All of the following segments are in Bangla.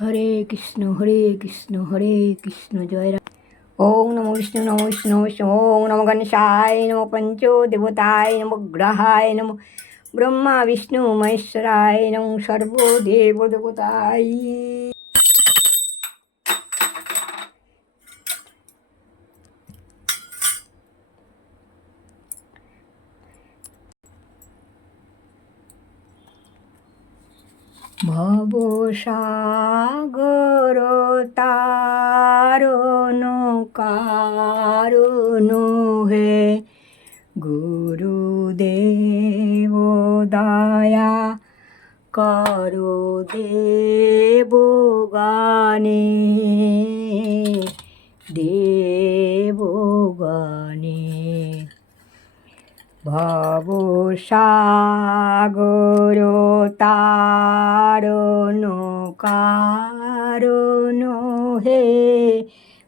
হরে কৃষ্ণ হরে কৃষ্ণ হরে কৃষ্ণ, জয় রাম ওং নমো বিষ্ণু নমো বিষ্ণু নমো বিষ্ণু ওং নমো গণেশায় নমো পঞ্চ দেবতায় নমো গ্রহায় নমো ব্রহ্মা, বিষ্ণু, মহেশ্বরায় নমো সর্বদেব দেবতায়। ভবসাগর তারণ কারণ হে গুরুদেব দয়া করো দেব গানে দেব গানে ভবসাগর তারণ কারণ হে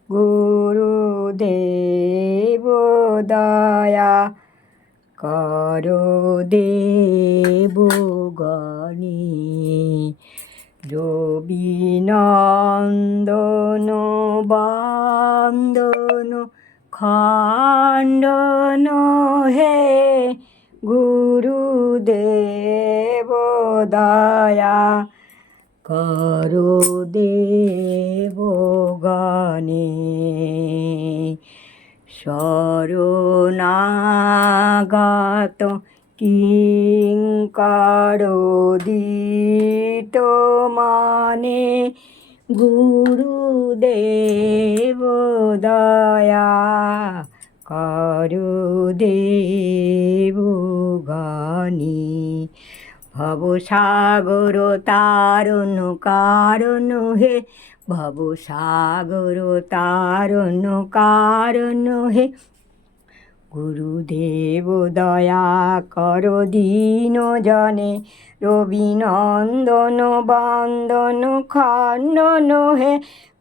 গুরুদেব দয়া করো দেব গণী রবিনন্দন বন্দন খণ্ডন হে গুরুদেব দয়া করো দেব গানে শরণাগত কিঙ্কর দিত মানে গুরুদেব দয়া করু দেব গানি ভবসাগর তারণ কারণ হে, ভবসাগর তারণ কারণ হে। গুরুদেব দয়া কর দীন জনে রবিনন্দন বন্দন খণ্ডন হে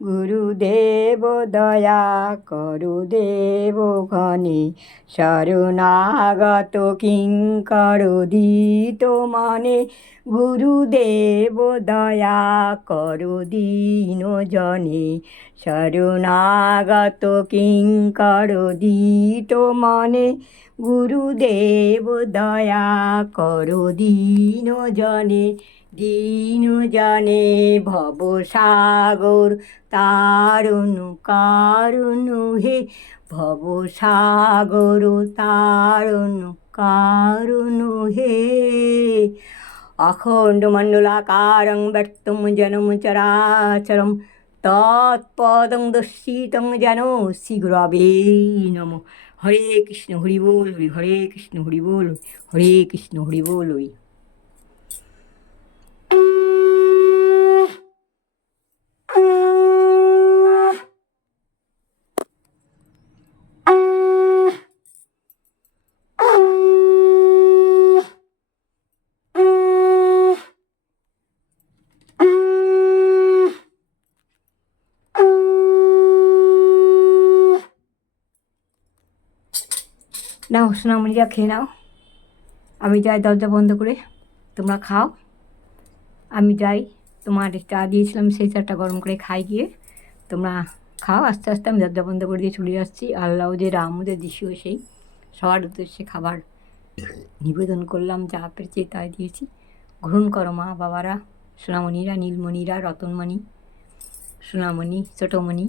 গুরুদেব দয়া করু দেব ঘনে শরণাগত কিঙ্কর দিত মানে গুরুদেব দয়া করু দীন জনে শরণাগত কিঙ্কর দিত মানে গুরুদেব দয়া করু দীন জনে দীন জনে ভবসাগর তারুণ কারুণ হে ভবসাগর তারুণ কারুণ হে। ব্যক্তম জনম চরাচরম, তৎপদং দর্শিতং যেন শীঘ্রবে নম। হরে কৃষ্ণ, হরি বল, হরে কৃষ্ণ, হরি বল, হরে কৃষ্ণ, হরি বল নাও সোনামণিরা খেয়ে নাও। আমি যাই দরজা বন্ধ করে, তোমরা খাও। আমি যাই, তোমার চা দিয়েছিলাম, সেই চাটা গরম করে খাই গিয়ে। তোমরা খাও, আস্তে আস্তে আমি দরজা বন্ধ করে দিয়ে চলে যাচ্ছি। আল্লাহ যে রাম রামুদের দৃশ্য সেই। সবার উদ্দেশ্যে খাবার নিবেদন করলাম, যা পেরেছি তাই দিয়েছি। গ্রহণ করো মা বাবারা, সোনামণিরা, নীলমণিরা, রতনমণি, সোনামণি, ছোটোমণি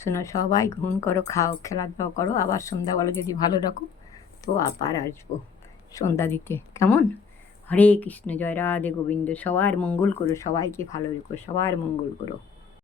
শোনো, সবাই ঘুম করো, খাও খেলাধুলা করো। আবার সন্ধ্যাবেলা যদি ভালো রাখো, তো আবার আসব সন্ধ্যা দিতে। কেমন? হরে কৃষ্ণ, জয় রাধে গোবিন্দ, সবার মঙ্গল করো, সবাইকে ভালো রেখো, সবার মঙ্গল করো।